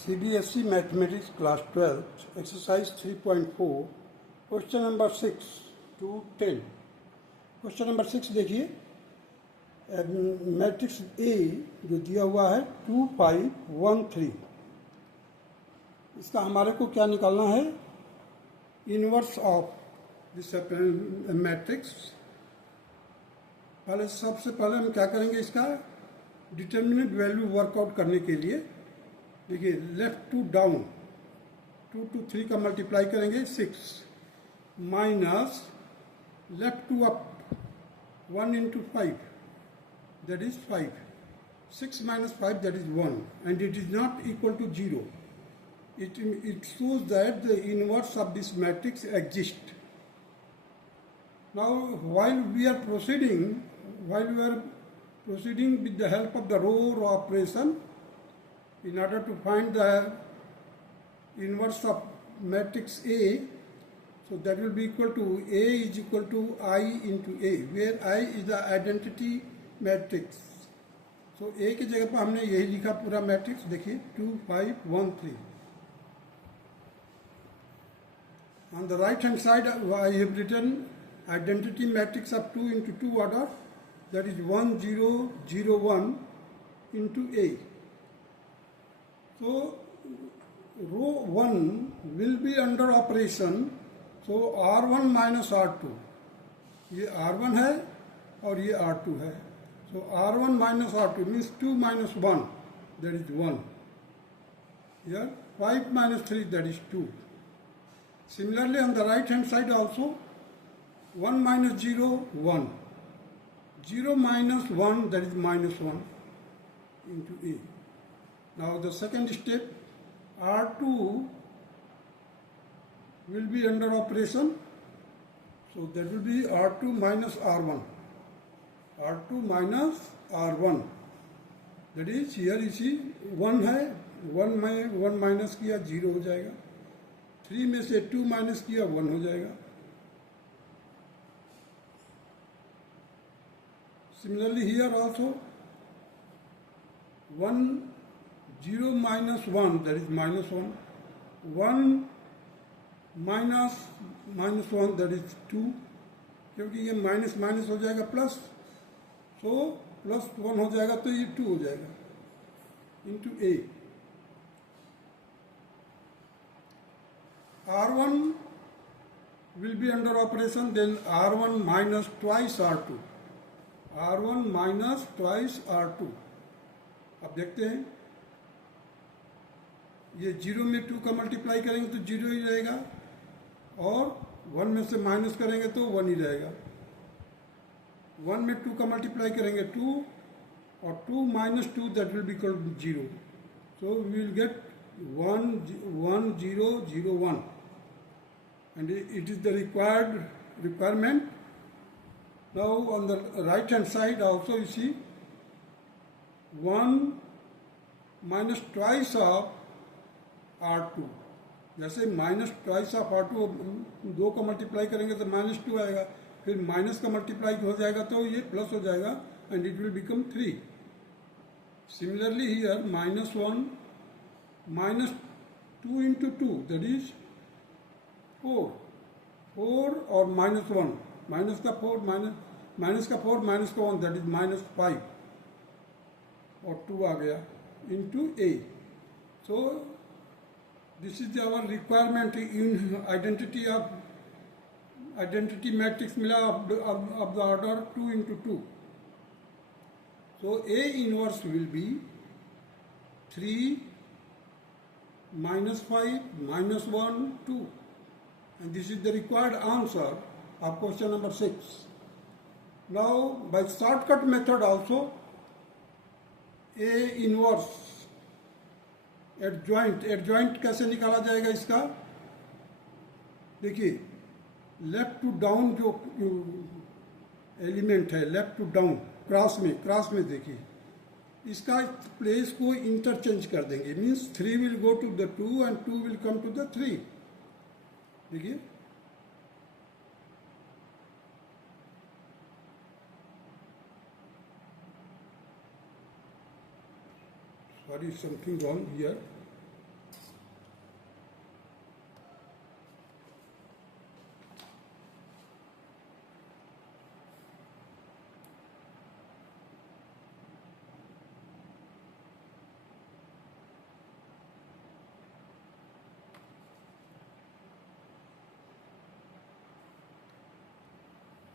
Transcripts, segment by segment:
CBSE Mathematics Class 12, Exercise 3.4, Question number 6 to 10. Question number 6 देखिए, matrix A जो दिया हुआ है 2, 5, 1, 3, इसका हमारे को क्या निकालना है? Inverse of this matrix. सबसे पहले हम क्या करेंगे, इसका डिटर्मिनेंट वैल्यू वर्कआउट करने के लिए देखिए, लेफ्ट टू डाउन 2 to 3 का मल्टीप्लाई करेंगे 6 minus left to up 1 into 5 that is 5, 6 minus 5 that is 1, and it is not equal to 0. It shows that the inverse of this matrix exists. Now while we are proceeding with the help of the row operation, in order to find the inverse of matrix A, so that will be equal to A is equal to I into A, where I is the identity matrix. So A की जगह पर हमने यही लिखा पूरा matrix, देखिए 2, 5, 1, 3. On the right hand side I have written identity matrix of 2 into 2 order, that is 1, 0, 0, 1 into A. So row 1 will be under operation, so R1 minus R2, ये R1 है और ये R2 है. So R1 minus R2 means 2 minus 1, that is 1. Here 5 minus 3, that is 2. Similarly on the right hand side also 1 minus 0, 1. 0 minus 1, that is minus 1 into A. Now the second step, R2 will be under operation, so that will be R2 minus R1. R2 minus R1, that is here you see 1 है, 1 में 1 minus किया 0 हो जाएगा, 3 में से 2 minus किया 1 हो जाएगा. Similarly here also 1, 0 minus 1, that is minus 1, 1 minus minus 1, that is 2, क्योंकि ये माइनस माइनस हो जाएगा प्लस, तो प्लस 1 हो जाएगा तो ये 2 हो जाएगा into A. R1 will be under operation, then R1 minus twice R2. R1 minus twice R2. अब देखते हैं, ये 0 में 2 का मल्टीप्लाई करेंगे तो 0 ही रहेगा, और 1 में से माइनस करेंगे तो 1 ही रहेगा. 1 में 2 का मल्टीप्लाई करेंगे 2, और 2 minus 2, that will be equal to 0. So we will get 1, 1, 0, 0, 1, and it is the requirement. Now on the right hand side also you see 1 minus twice of R2. जैसे माइनस ट्वाइस ऑफ R2, 2 का multiply करेंगे तो minus 2 आएगा, फिर minus का multiply हो जाएगा तो ये प्लस हो जाएगा, and it will become 3. Similarly here minus 1 minus 2 into 2, that is 4. 4 और minus 1, माइनस का 4 माइनस का 4 माइनस का 1, that is minus 5, और 2 आ गया into A. So this is our requirement in identity matrix मिला of the order 2 into 2. So A inverse will be 3 minus 5 minus 1, 2, and this is the required answer of question number 6. Now by shortcut method also A inverse adjoint कैसे निकाला जाएगा इसका, देखिए left to down जो element है, left to down cross में देखिए, इसका प्लेस को इंटरचेंज कर देंगे, means 3 will go to the 2 and 2 will come to the 3. देखिए sorry, something wrong here.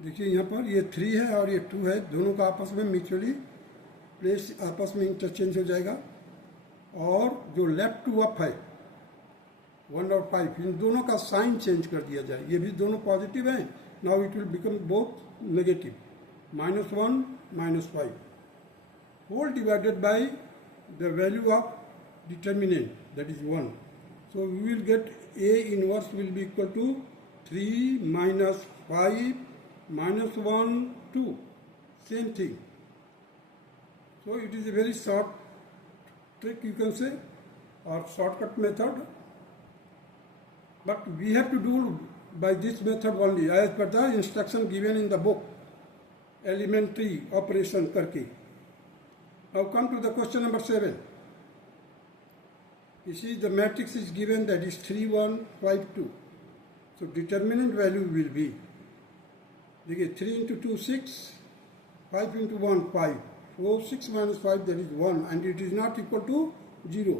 देखिए यहाँ पर ये 3 है और ये 2 है, दोनों का आपस में म्यूचुअली प्लेस आपस में इंटरचेंज हो जाएगा। और जो लेफ्ट टू अप है 1 और 5, इन दोनों का साइन चेंज कर दिया जाए, ये भी दोनों पॉजिटिव हैं, now it will become both negative, -1 -5 whole divided by the value of determinant, that is 1. So we will get A inverse will be equal to 3 minus 5 minus 1 2, same thing. So it is a very short trick, you can say, or shortcut method, but we have to do by this method only as per the instruction given in the book, elementary operation करके। Now come to the question number 7. You see the matrix is given, that is 3 1 5 2. So determinant value will be, देखिए 3 into 2 6, 5 into 1 5, 4 6 minus 5, that is 1, and it is not equal to 0.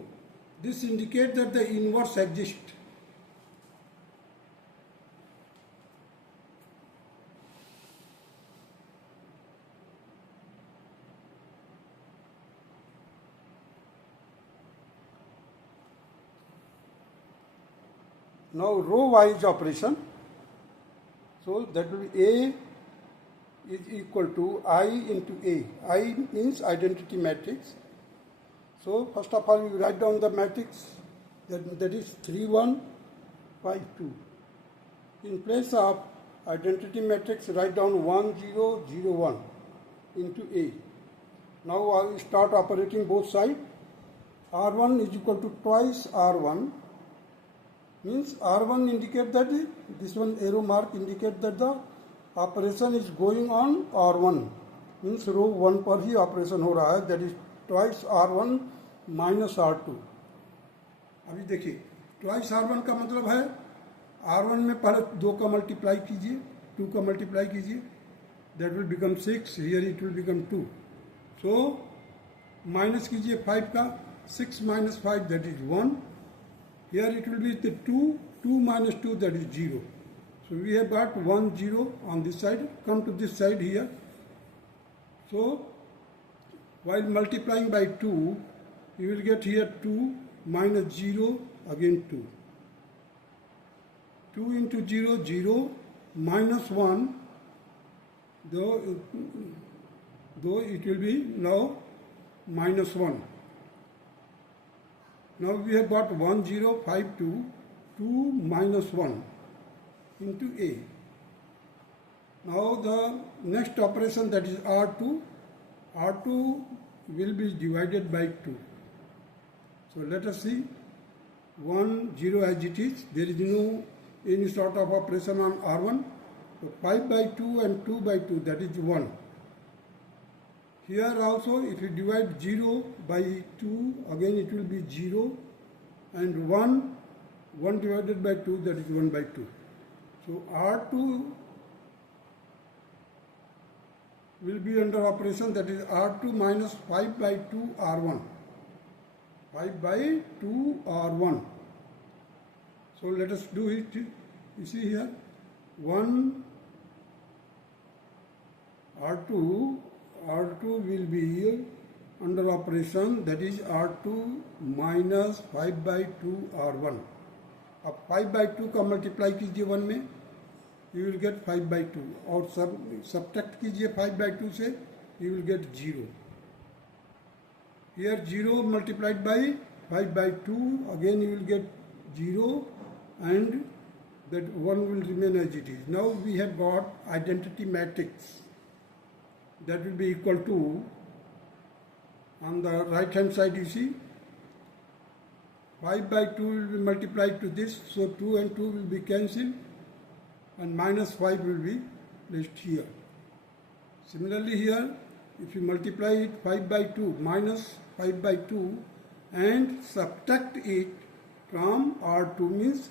This indicates that the inverse exists. Now row wise operation, so that will be A is equal to I into A. I means identity matrix. So first of all you write down the matrix, that is 3 1 5 2. In place of identity matrix write down 1 0 0 1 into A. Now I will start operating both sides. R1 is equal to twice R1, means R1 indicate that this one arrow mark indicate that the operation is going on R1, means रो 1 पर ही operation हो रहा है, that is twice R1 minus R2. अभी देखिए twice R1 का मतलब है R1 में पहले 2 का मल्टीप्लाई कीजिए, 2 का मल्टीप्लाई कीजिए, that will become 6, here it will become 2. So minus कीजिए 5 का, 6 minus 5 that is 1. Here it will be the 2 minus 2, that is 0. So we have got 1 0 on this side. Come to this side here. So while multiplying by 2, you will get here 2 minus 0, again 2. 2 into 0 0 minus 1, though it will be now minus 1. Now we have got 1 0 5 2, 2 minus 1 into A. Now the next operation, that is R2. R2 will be divided by 2. So let us see 1 0 as it is. There is no any sort of operation on R1. So 5 by 2 and 2 by 2, that is 1. Here also if you divide 0 by 2, again it will be 0, and 1 divided by 2, that is 1 by 2. So R2 will be under operation, that is R2 minus 5 by 2 R1. 5 by 2 R1. So let us do it. You see here 1 R2 will be under operation, that is R2 minus 5 by 2 R1. अब 5 by 2 का multiply कीजिए 1 में, you will get 5 by 2, और subtract कीजिए 5 by 2 से, you will get 0. Here 0 multiplied by 5 by 2, again you will get 0, and that 1 will remain as it is. Now we have got identity matrix, that will be equal to, on the right hand side you see 5 by 2 will be multiplied to this, so 2 and 2 will be cancelled, and minus 5 will be placed here. Similarly here, if you multiply it 5 by 2 minus 5 by 2 and subtract it from R2, means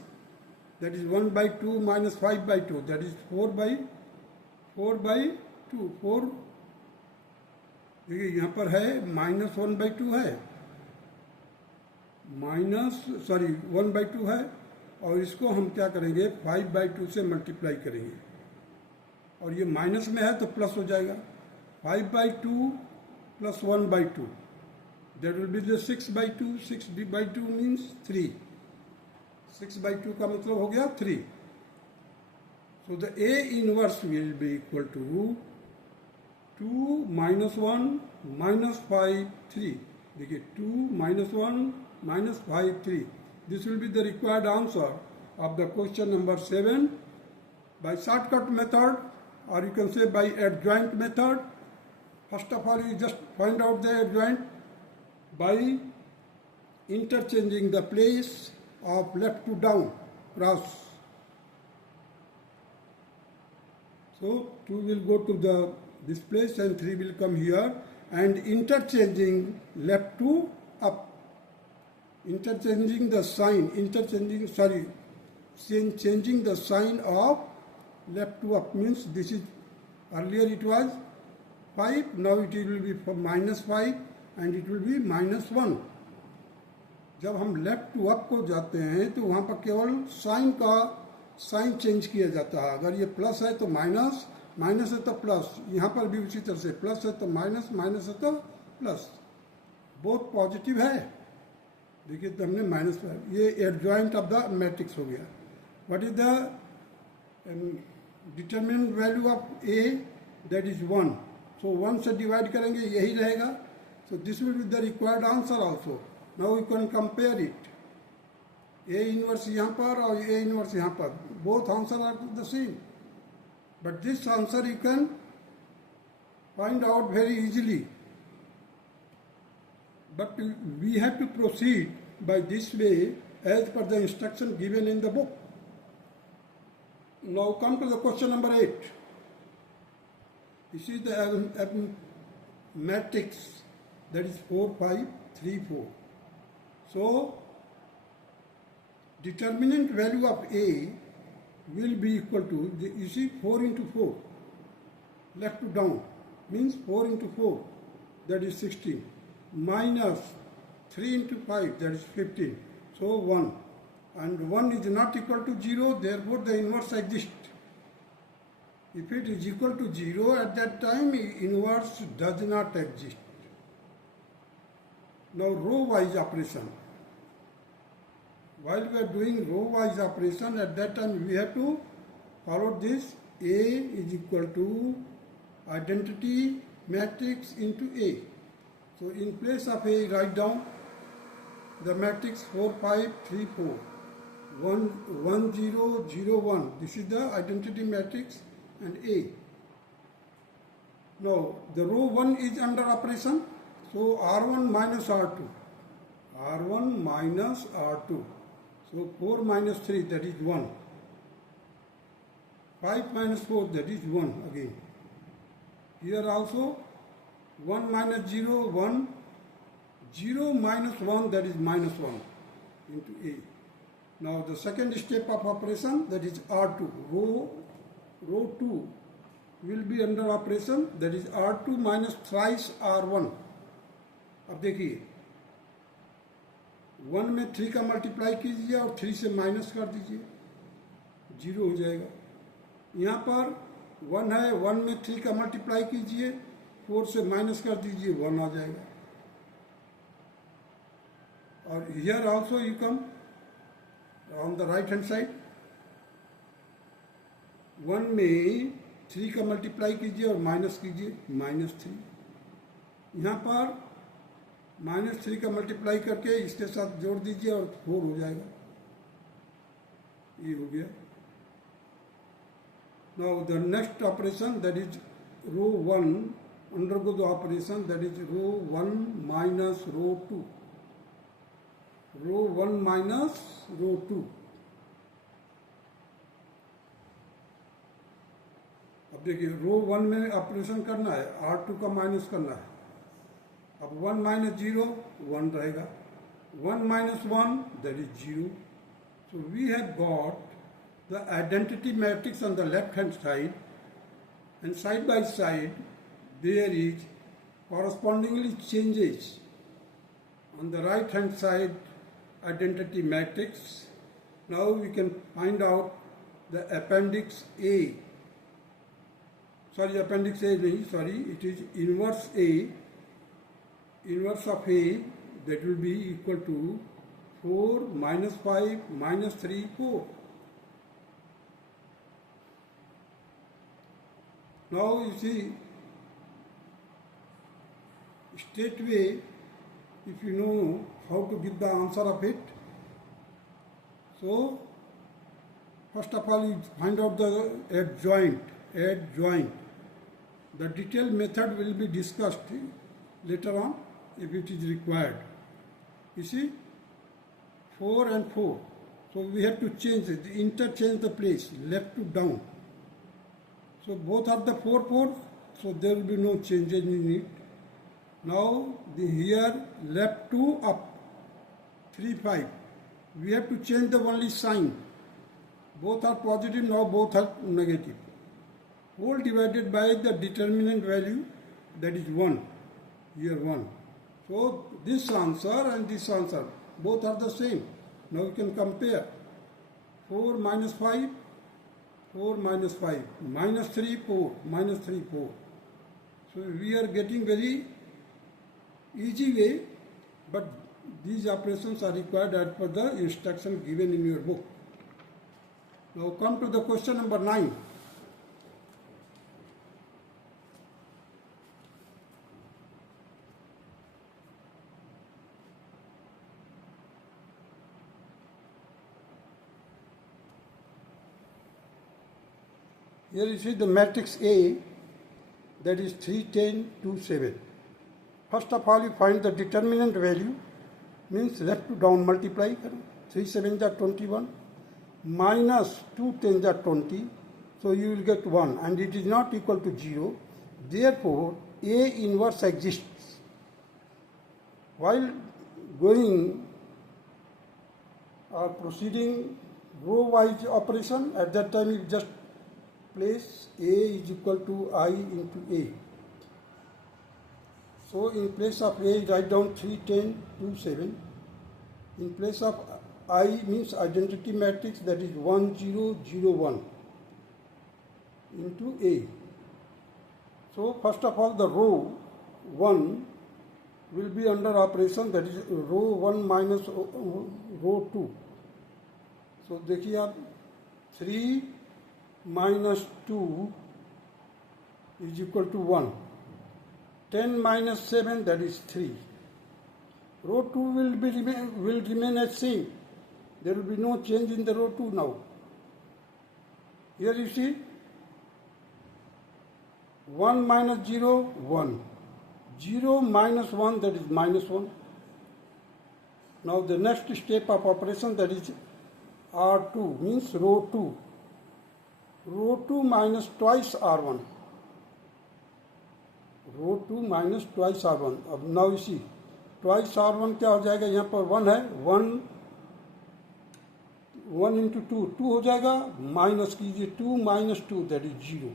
that is 1 by 2 minus 5 by 2, that is 4 by 2. 4 देखिए यहाँ पर है minus 1 by 2 है, 1 by 2 है, और इसको हम क्या करेंगे 5 by 2 से मल्टीप्लाई करेंगे, और ये माइनस में है तो प्लस हो जाएगा. 5/2 plus 1/2. That will be the 6/2. 6/2 means 3. 6/2 का मतलब हो गया 3. So the A inverse will be equal to 2 minus 1 minus 5 3. देखिए 2 minus 1 minus 5 3. This will be the required answer of the question number 7 by shortcut method, or you can say by adjoint method. First of all, you just find out the adjoint by interchanging the place of left to down cross. So 2 will go to this place and 3 will come here, and interchanging left to up, changing the sign of left to up means this is, earlier it was 5, now it will be minus 5 and it will be minus 1. जब हम left to up को जाते हैं तो वहाँ पर केवल sign change किया जाता है. अगर ये प्लस है तो माइनस, माइनस है तो प्लस. यहाँ पर भी उसी तरह से प्लस है तो माइनस, माइनस है तो प्लस. बहुत पॉजिटिव है. देखिए तो हमने माइनस, ये एडजॉइंट ऑफ द मैट्रिक्स हो गया. What is the determinant value of A? That is 1. So 1 से डिवाइड करेंगे, यही रहेगा. So this will be the required answer also. Now you can compare it. A inverse यहाँ पर और ए इनवर्स यहाँ पर, both answer are the same, but this answer you can find out very easily. But we have to proceed by this way as per the instruction given in the book. Now come to the question number 8. This is the matrix, that is 4, 5, 3, 4. So determinant value of A will be equal to, you see 4 into 4, left to down means 4 into 4, that is 16. Minus 3 into 5, that is 15. So 1. And 1 is not equal to 0, therefore the inverse exists. If it is equal to 0, at that time inverse does not exist. Now row-wise operation. While we are doing row-wise operation, at that time we have to follow this. A is equal to identity matrix into A. So in place of A, write down the matrix 4, 5, 3, 4, 1, 1, 0, 0, 1. This is the identity matrix and A. Now the row 1 is under operation. So R1 minus R2. R1 minus R2. So 4 minus 3, that is 1. 5 minus 4, that is 1 again. Here also 1 minus 0, 1, 0 minus 1, that is minus 1 into A. Now the second step of operation, that is R2. Row 2 will be under operation, that is R2 minus thrice R1. अब देखिए 1 में 3 का multiply कीजिए और 3 से minus कर दीजिए, 0 हो जाएगा. यहाँ पर 1 है, 1 में 3 का मल्टीप्लाई कीजिए, 4 से माइनस कर दीजिए, 1 आ जाएगा. और here also you come on the right hand side, 1 में 3 का मल्टीप्लाई कीजिए और माइनस कीजिए, -3. यहाँ पर -3 का मल्टीप्लाई करके इसके साथ जोड़ दीजिए और 4 हो जाएगा. ये हो गया. Now the next operation, that is row 1 undergo the operation, that is row 1 minus row 2. Row 1 minus row 2. अब देखिए रो 1 में ऑपरेशन करना है, R2 का माइनस करना है. अब 1 minus 0, 1 रहेगा. 1 minus 1, that is 0. So we have got the identity matrix on the left hand side, and side by side there is correspondingly changes on the right hand side identity matrix. Now we can find out the appendix A. sorry, appendix A नहीं, sorry, it is inverse A, inverse of A, that will be equal to 4 minus 5 minus 3, 4. Now you see, straightway, if you know how to give the answer of it, so first of all you find out the adjoint. The detailed method will be discussed later on if it is required. You see, 4 and 4. So we have to change it, interchange the place, left to down. So both are the 4, 4, so there will be no changes in it. Now here left to up, 3, 5. We have to change the only sign. Both are positive, now both are negative. Whole divided by the determinant value, that is 1, here 1. So this answer and this answer, both are the same. Now you can compare. 4 minus 5, 4 minus 5, minus 3, 4, minus 3, 4. So we are getting very easy way, but these operations are required as per the instruction given in your book. Now come to the question number 9. Here you see the matrix A, that is 3, 10, 2, 7. First of all, you find the determinant value, means left to down multiply. 3 7 are 21, minus 2 10 are 20, so you will get 1, and it is not equal to 0. Therefore, A inverse exists. While going or proceeding row-wise operation, at that time you just place A is equal to I into A. So in place of A, write down 3, 10, 2, 7. In place of I means identity matrix, that is 1, 0, 0, 1 into A. So first of all, the row 1 will be under operation, that is row 1 minus row 2. So देखिए आप 3 minus 2 is equal to 1. 10 minus 7, that is 3. Row 2 will remain as same. There will be no change in the row 2 now. Here you see 1 minus 0, 1. 0 minus 1, that is minus 1. Now the next step of operation, that is R2, means row 2. Row 2 minus twice R1. Row 2 minus twice R1. अब now you see twice R1 क्या हो जाएगा, यहाँ पर 1 है, 1 into 2, 2 हो जाएगा, minus कीजिए 2 minus 2, that is 0.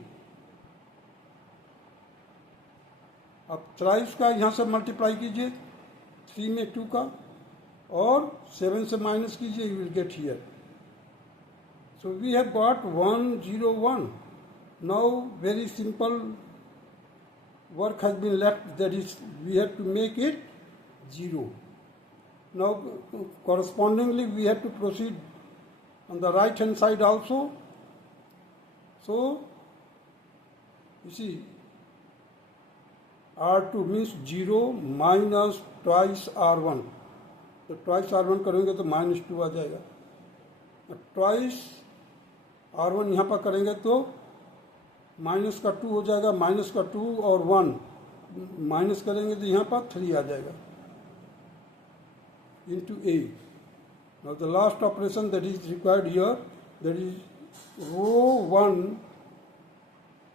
अब थ्राइस का यहाँ से मल्टीप्लाई कीजिए 3 में 2 का, और 7 से माइनस कीजिए, you will get here. So we have got 1, 0, 1. Now very simple work has been left, that is we have to make it 0. Now correspondingly we have to proceed on the right hand side also. So you see R2 means 0 minus twice R1. तो twice R1 करेंगे तो minus 2 आ जाएगा. twice R1 यहाँ पर करेंगे तो minus का 2 हो जाएगा, माइनस का 2 और 1 माइनस करेंगे तो यहाँ पर 3 आ जाएगा into A. Now the last operation that is required here, that is row 1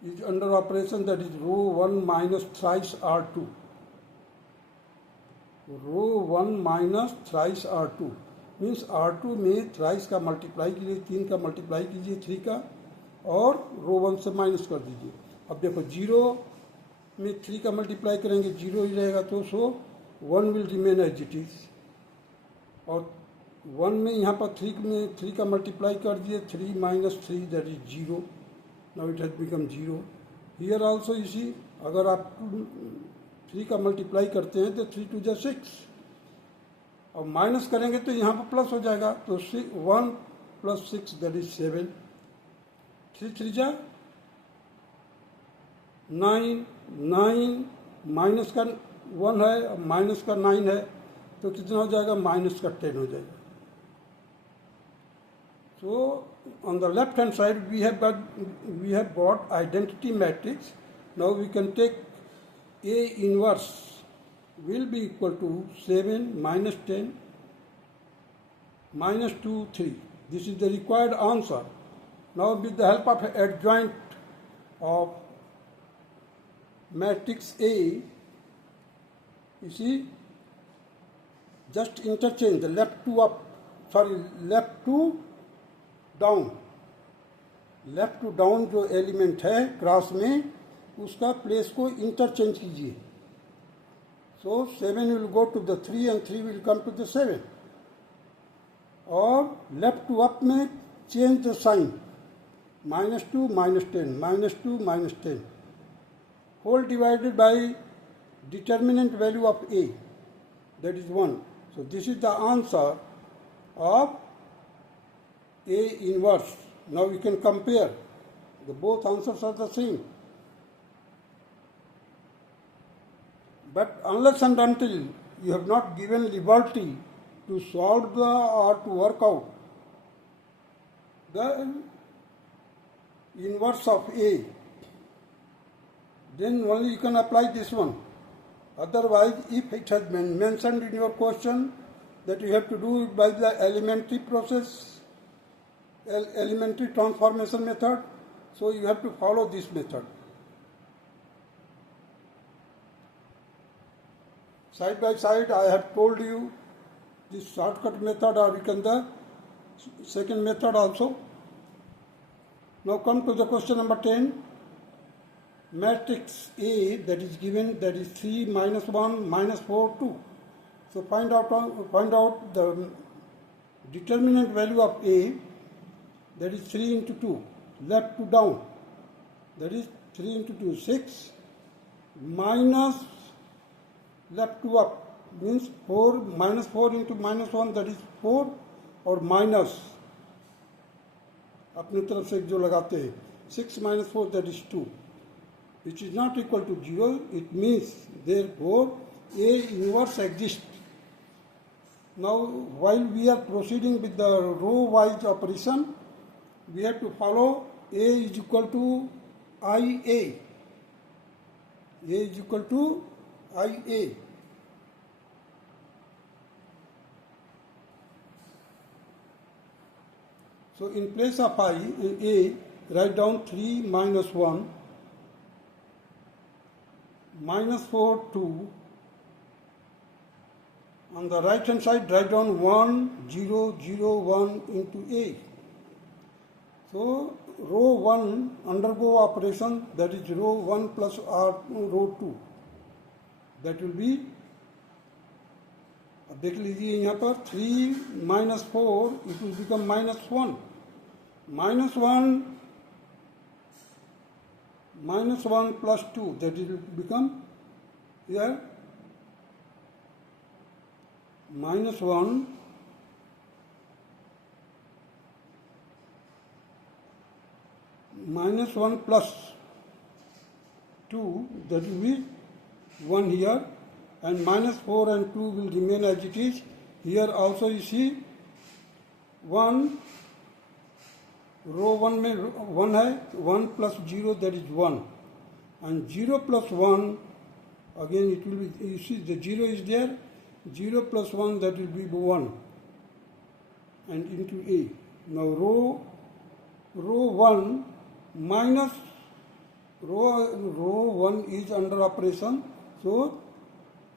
is under operation, that is row 1 minus thrice R2. Row 1 minus thrice R2 means R2 में थ्राइस का multiply कीजिए, 3 का multiply कीजिए 3 का, और रो 1 से minus कर दीजिए. अब देखो 0 में 3 का मल्टीप्लाई करेंगे 0 ही रहेगा, तो so 1 will remain as it is, और 1 में यहाँ पर 3 का मल्टीप्लाई कर दिए, 3 minus 3, that is 0. Now it has become 0. Here also इसी, अगर आप 3 का मल्टीप्लाई करते हैं तो 3 2 6, और माइनस करेंगे तो यहाँ पर प्लस हो जाएगा, तो 1 + 6 दैट इज 7, 3 3 9, 9 माइनस का 1 है और माइनस का 9 है, तो कितना हो जाएगा, माइनस का 10 हो जाएगा. So on the left hand side we have got identity matrix. Now we can take A inverse will be equal to 7 minus 10 minus 2 3. This is the required answer. Now with the help of adjoint of matrix A, you see, just interchange the left to down जो element है cross में, उसका place को interchange कीजिए. So 7 will go to the 3 and 3 will come to the 7. और left to up में change the sign, -2 -10 -2 -10 whole divided by determinant value of A, that is 1. So this is the answer of A inverse. Now we can compare. Both answers are the same. But unless and until you have not given liberty to solve or to work out the inverse of A, then only you can apply this one. Otherwise, if it has been mentioned in your question that you have to do it by the elementary process, elementary transformation method, so you have to follow this method. Side by side I have told you this shortcut method, or you can the second method also. Now come to the question number 10. Matrix A that is given, that is 3 minus 1 minus 4 2. So find out the determinant value of A, that is 3 into 2, left to down, that is 3 into 2 6, minus left to up means 4, minus 4 into minus 1, that is 4, और minus अपनी तरफ से जो लगाते हैं 6 minus 4, that is 2, which is not equal to 0. It means therefore A inverse exists. Now while we are proceeding with the row wise operation, we have to follow A is equal to IA. A is equal to IA. So in place of A, write down 3 minus 1 minus 4 2. On the right hand side write down 1 0 0 1 into A. So row 1 undergo operation, that is row 1 plus row 2, that will be, अब देख लीजिए यहाँ पर 3 minus 4, it will become -1. -1 plus 2, that will become here -1 -1 plus 2, that will be 1 here, and -4 and 2 will remain as it is. Here also you see 1, row 1 में 1 है, 1 plus 0, that is 1, and 0 plus 1, again it will be, you see the 0 is there, 0 plus 1, that will be 1, and into A. Now row 1 minus row 1 is under operation, so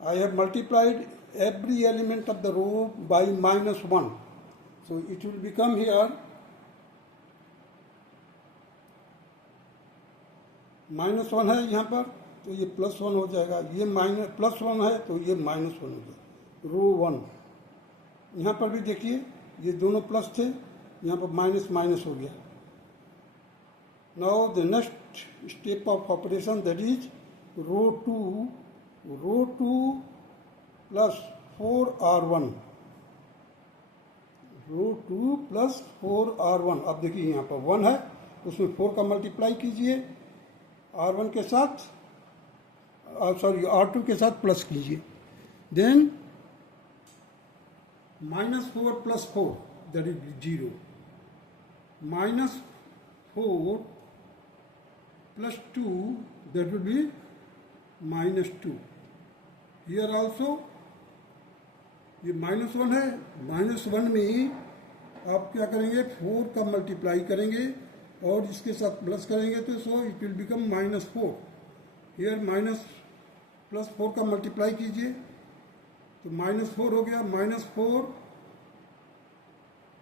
I have multiplied every element of the row by -1, so it will become here -1 है यहाँ पर, तो ये +1 हो जाएगा, ये +1 है तो ये -1 हो जाएगा. रो 1 यहाँ पर भी देखिए, ये दोनों प्लस थे, यहाँ पर माइनस माइनस हो गया. Now the next step of operation, that is row 2 plus 4r1, row 2 plus 4r1। अब देखिए यहाँ पर 1 है, उसमें 4 का मल्टीप्लाई कीजिए r1 के साथ, सॉरी r2 के साथ प्लस कीजिए, then -4 plus 4 that is 0, -4 plus 2 that will be -2। Here also ये -1 है, -1 में आप क्या करेंगे, 4 का मल्टीप्लाई करेंगे और इसके साथ प्लस करेंगे तो so it will become -4। Here plus 4 का मल्टीप्लाई कीजिए तो -4 हो गया, -4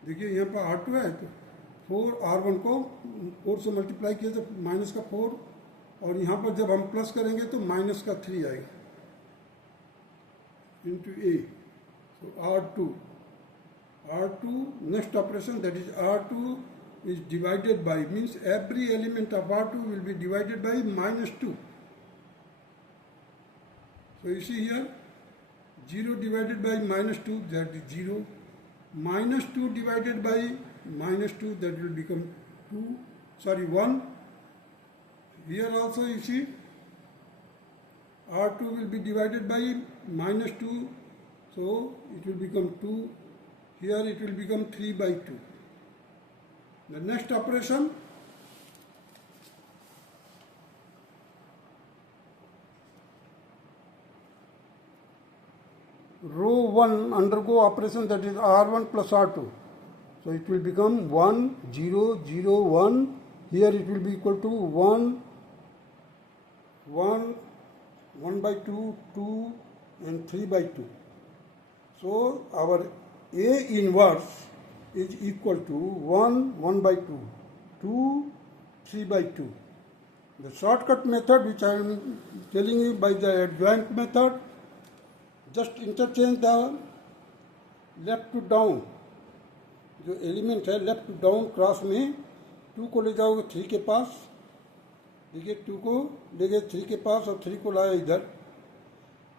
देखिए यहाँ पर r2 है तो 4r1 को 4 से मल्टीप्लाई किया तो माइनस का 4, और यहाँ पर जब हम प्लस करेंगे तो माइनस का 3 आएगा into a। So R2 next operation, that is R2 is divided by, means every element of R2 will be divided by -2. So you see here 0 divided by -2, that is 0, -2 divided by -2, that will become 1. Here also you see R2 will be divided by -2, so it will become 2. Here it will become 3 by 2. The next operation, row 1 undergo operation, that is R1 plus R2. So it will become 1, 0, 0, 1. Here it will be equal to 1, 1, 1 by 2, 2 and 3 by 2. So our A inverse is equal to 1, 1 by 2, 2, 3 by 2. The shortcut method which I am telling you by the adjoint method, just interchange the left to down, जो element है left to down cross में 2 को ले जाओगे 3 के पास, देखिए 2 को ले गए 3 के पास और 3 को लाया इधर,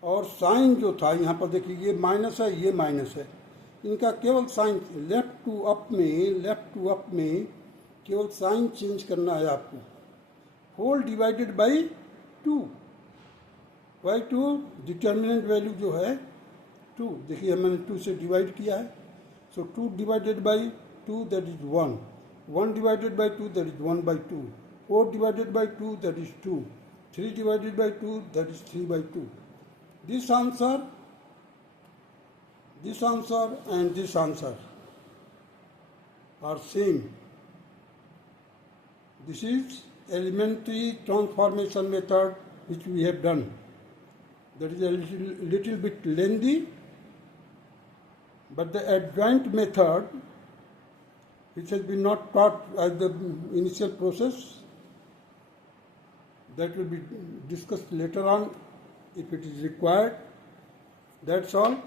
और साइन जो था यहाँ पर देखिए ये माइनस है, ये माइनस है, इनका केवल साइन लेफ्ट टू अप में केवल साइन चेंज करना है आपको। Whole divided by 2, by 2 determinant value जो है 2, देखिए मैंने 2 से डिवाइड किया है, सो 2 divided by 2 that is 1, 1 divided by 2 that is 1 by 2, 4 divided by 2 that is 2, 3 divided by 2 that is 3 by 2। This answer and this answer are same. This is elementary transformation method which we have done. That is a little bit lengthy, but the adjoint method, which has been not taught as the initial process, that will be discussed later on if it is required. That's all.